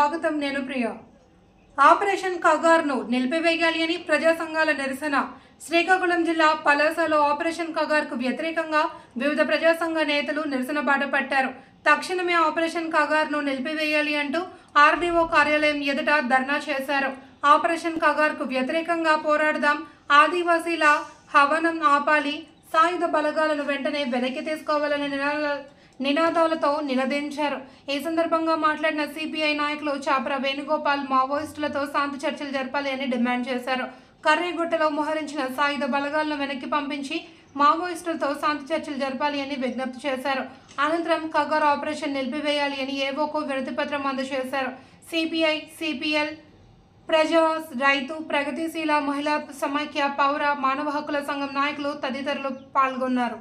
స్వాగతం. నేను ప్రియ. ఆపరేషన్ కగార్ను నిలిపివేయాలి అని ప్రజా సంఘాల నిరసన. శ్రీకాకుళం జిల్లా పలాసలో ఆపరేషన్ కగార్కు వ్యతిరేకంగా వివిధ ప్రజా సంఘ నేతలు నిరసన బాట పట్టారు. తక్షణమే ఆపరేషన్ కగార్ను నిలిపివేయాలి అంటూ ఆర్డీఓ కార్యాలయం ఎదుట ధర్నా చేశారు. ఆపరేషన్ కగార్కు వ్యతిరేకంగా పోరాడదాం, ఆదివాసీల హవనం ఆపాలి, సాయుధ బలగాలను వెంటనే వెనక్కి తీసుకోవాలని నినాదాలతో నినదించారు. ఈ సందర్భంగా మాట్లాడిన సిపిఐ నాయకులు చాపర వేణుగోపాల్ మావోయిస్టులతో శాంతి చర్చలు జరపాలి అని డిమాండ్ చేశారు. కర్రేగుట్టలో మోహరించిన సాయుధ బలగాలను వెనక్కి పంపించి మావోయిస్టులతో శాంతి చర్చలు జరపాలి అని విజ్ఞప్తి చేశారు. అనంతరం కగార్ ఆపరేషన్ నిలిపివేయాలి అని ఏవోకు వినతి పత్రం అందజేశారు. సిపిఐ, సిపిఎల్, ప్రజా, రైతు, ప్రగతిశీల, మహిళా సమైక్య, పౌర, మానవ హక్కుల సంఘం నాయకులు తదితరులు పాల్గొన్నారు.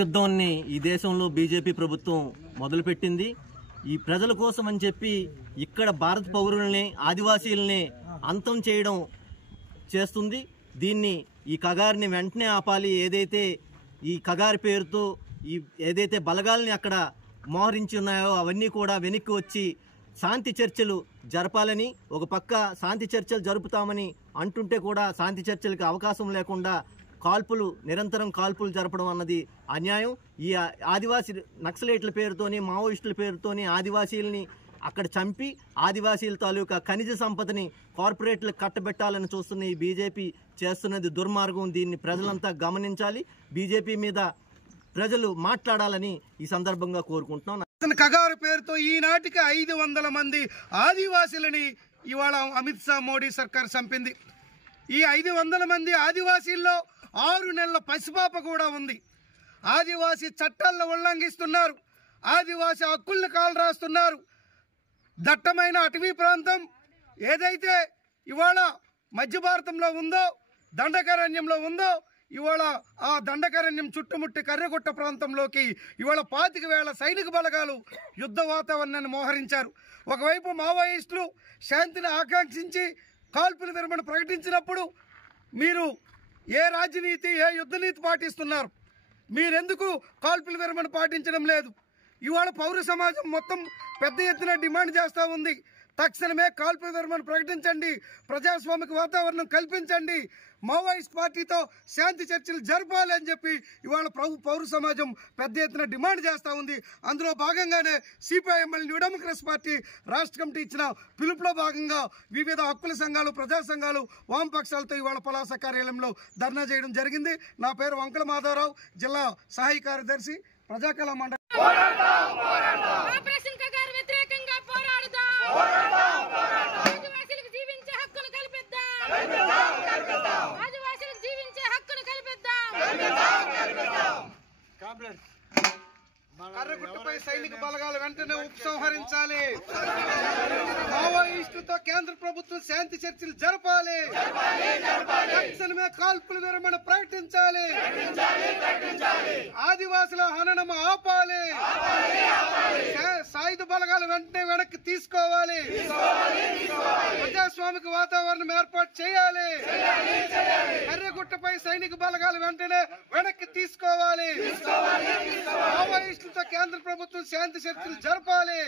యుద్ధాన్ని ఈ దేశంలో బీజేపీ ప్రభుత్వం మొదలుపెట్టింది. ఈ ప్రజల కోసం అని చెప్పి ఇక్కడ భారత పౌరుల్ని, ఆదివాసీలని అంతం చేయడం చేస్తుంది. దీన్ని ఈ కగారిని వెంటనే ఆపాలి. ఏదైతే ఈ కగారి పేరుతో ఏదైతే బలగాల్ని అక్కడ మోహరించి ఉన్నాయో అవన్నీ కూడా వెనక్కి వచ్చి శాంతి చర్చలు జరపాలని, ఒక పక్క శాంతి చర్చలు జరుపుతామని అంటుంటే కూడా శాంతి చర్చలకు అవకాశం లేకుండా నిరంతరం కాల్పులు జరపడం అన్నది అన్యాయం. ఈ ఆదివాసీ నక్సలైట్ల పేరుతోని, మావోయిస్టుల పేరుతోని ఆదివాసీలని అక్కడ చంపి ఆదివాసీల తాలూకా ఖనిజ సంపదని కార్పొరేట్లకు కట్టబెట్టాలని చూస్తున్న ఈ బీజేపీ చేస్తున్నది దుర్మార్గం. దీన్ని ప్రజలంతా గమనించాలి. బీజేపీ మీద ప్రజలు మాట్లాడాలని ఈ సందర్భంగా కోరుకుంటున్నాం. కగారు పేరుతో ఈనాటికి 500 మంది ఆదివాసీలని ఇవాళ అమిత్ షా మోడీ సర్కార్ చంపింది. ఈ 500 మంది ఆదివాసీల్లో 6 నెలల పసిపాప కూడా ఉంది. ఆదివాసీ చట్టాలను ఉల్లంఘిస్తున్నారు. ఆదివాసీ హక్కుల్ని కాలు రాస్తున్నారు. దట్టమైన అటవీ ప్రాంతం ఏదైతే ఇవాళ మధ్య భారతంలో ఉందో, దండకారణ్యంలో ఉందో, ఇవాళ ఆ దండకారణ్యం చుట్టుముట్టి కర్రెగుట్ట ప్రాంతంలోకి ఇవాళ 25,000 సైనిక బలగాలు యుద్ధ వాతావరణాన్ని మోహరించారు. ఒకవైపు మావోయిస్టులు శాంతిని ఆకాంక్షించి కాల్పుల విరమణ ప్రకటించినప్పుడు మీరు ఏ రాజనీతి, ఏ యుద్ధ నీతి పాటిస్తున్నారు? మీరెందుకు కాల్పుల విరమణ పాటించడం లేదు? ఇవాళ పౌర సమాజం మొత్తం పెద్ద ఎత్తున డిమాండ్ చేస్తూ ఉంది. తక్షణమే కాల్పుల విరమణ ప్రకటించండి, ప్రజాస్వామిక వాతావరణం కల్పించండి, మావోయిస్ట్ పార్టీతో శాంతి చర్చలు జరపాలి అని చెప్పి ఇవాళ పౌర సమాజం పెద్ద ఎత్తున డిమాండ్ చేస్తూ ఉంది. అందులో భాగంగానే సిపిఐఎంఎల్ న్యూ డెమోక్రసీ పార్టీ రాష్ట్ర కమిటీ ఇచ్చిన పిలుపులో భాగంగా వివిధ హక్కుల సంఘాలు, ప్రజా సంఘాలు, వామపక్షాలతో ఇవాళ పలాస కార్యాలయంలో ధర్నా చేయడం జరిగింది. నా పేరు వంకల మాధవరావు, జిల్లా సహాయ కార్యదర్శి, ప్రజాకళ మండలి. కర్రగుట్టపై సైనిక బలగాలు వెంటనే ఉపసంహరించాలి. మావోయిస్టులతో కేంద్ర ప్రభుత్వం శాంతి చర్చలు జరపాలి. తక్షణమే కాల్పుల విరమణ ప్రకటించాలి. ఆదివాసుల హననం ఆపాలి. సాయుధ బలగాలు వెంటనే వెనక్కి తీసుకోవాలి. ప్రజాస్వామిక వాతావరణం ఏర్పాటు చేయాలి. కర్రగుట్టపై సైనిక బలగాలు వెంటనే వెనక్కి తీసుకోవాలి. మావోయిస్టులతో కేంద్ర ప్రభుత్వం శాంతి చర్చలు జరపాలి.